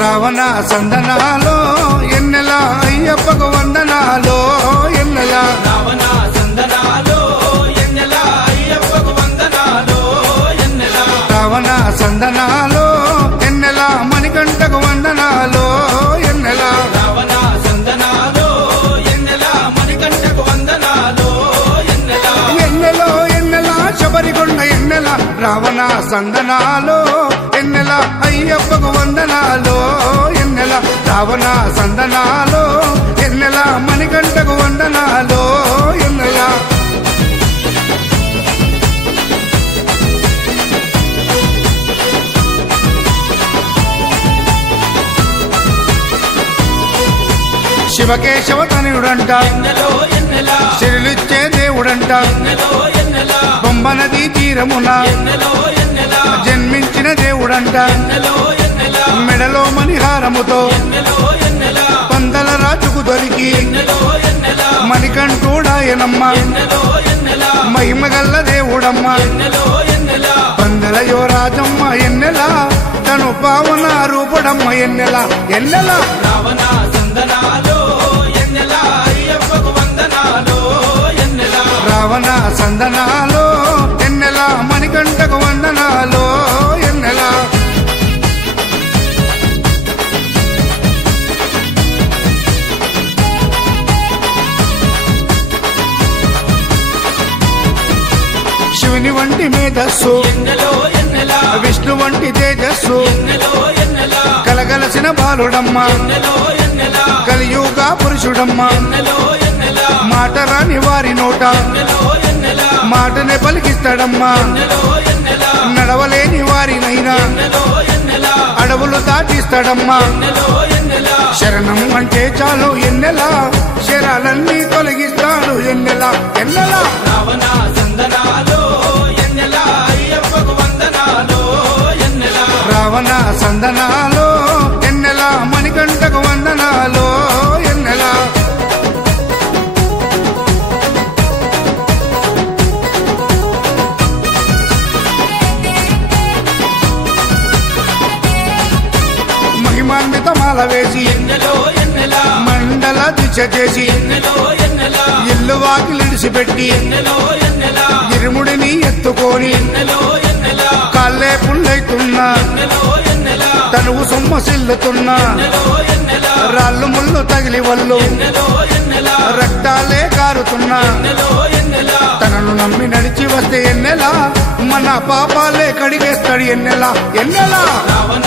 రావణ సందనాలో ఎన్నెల అయ్యప్పకు వందనాలో ఎన్నెల రావణ సందనాలో ఎన్నెల అయ్యప్పకు వందనాలో ఎన్నెల రావణ సందనాలో ఎన్నెల మణికంఠకు వందనాలో ఎన్నెల రావణ సందనాలో ఎన్నెల మణికంఠకు వందనాలో ఎన్నెల ఎన్నెలో ఎన్నెల శబరికొండ ఎన్నెల రావణ సందనాలో ఎన్నెల అయ్యప్పకు వందనాలో ఎన్నెల రావణ సందనాలో ఎన్నెల మణికంఠకు వందనాలో ఎన్నెల శివకేశవ తనయుడంట ఎన్నెలో ఎన్నెల శిరులిచ్చే దేవుడంట ఎన్నెలో ఎన్నెల బొమ్మ నదీ తీరమున ఎన్నెలో ఎన్నెల జన్మించిన దేవుడంట ఎన్నెలో ఎన్నెల మెడలో మణిహారముతో ఎన్నెలో ఎన్నెల పందల రాజుకు దొరికి ఎన్నెలో ఎన్నెల మణికంఠుడాయనమ్మ ఎన్నెలో ఎన్నెల మహిమగల్ల దేవుడమ్మ ఎన్నెలో ఎన్నెల పందల యువరాజమ్మ ఎన్నెల తను పావన రూపుడమ్మ ఎన్నెల ఎన్నెల రావణ సందనాలో ఎన్నెల అయ్యప్పకు వందనాలో ఎన్నెల రావణ సందనాలో ఎన్నెల మణికంఠకు వందనాలో ఎన్నెల శివుని వంటి మేధస్సు ఎన్నెలో ఎన్నెల విష్ణు వంటి తేజస్సు ఎన్నెలో ఎన్నెల కలగలసిన బాలుడమ్మ ఎన్నెలో ఎన్నెల కలియుగ పురుషుడమ్మ ఎన్నెలో ఎన్నెల మాట రాని వారి నోట ఎన్నెలో ఎన్నెల మాటనే పలికిస్తాడమ్మా ఎన్నెలో ఎన్నెల నడవలేని వారినైనా ఎన్నెలో ఎన్నెల అడవులు దాటిస్తాడమ్మా ఎన్నెలో ఎన్నెల శరణం అంటే చాలు ఎన్నెల శరాలన్నీ తొలగిస్తాడు ఎన్నెల ఎన్నెల రావణ సందనాలో ఎన్నెల అయ్యప్పకు వందనాలో ఎన్నెల రావణ సందనాలో ఎన్నెల మణికంఠకు వందనాలో ఎన్నెల మహిమాన్విత మాల వేసి ఎన్నెలో ఎన్నెల మండల దీక్ష చేసి ఎన్నెలో ఎన్నెల ఇల్లు వాకిలిడిసిపెట్టి ఎన్నెలో ఎన్నెల ఇరుముడిని ఎత్తుకొని ఎన్నెలో ఎన్నెల కాళ్ళే పుల్లైతున్నా ఎన్నెలో ఎన్నెల తనువు సొమ్మసిల్లుతున్నా ఎన్నెలో ఎన్నెల రాళ్ళు ముళ్ళు తగిలి వల్లు ఎన్నెలో ఎన్నెల రక్తాలే కారుతున్నా ఎన్నెలో ఎన్నెల తనను నమ్మి నడిచి వస్తే ఎన్నెల మన పాపాలే కడిగేస్తాడు ఎన్నెల ఎన్నెల రావణ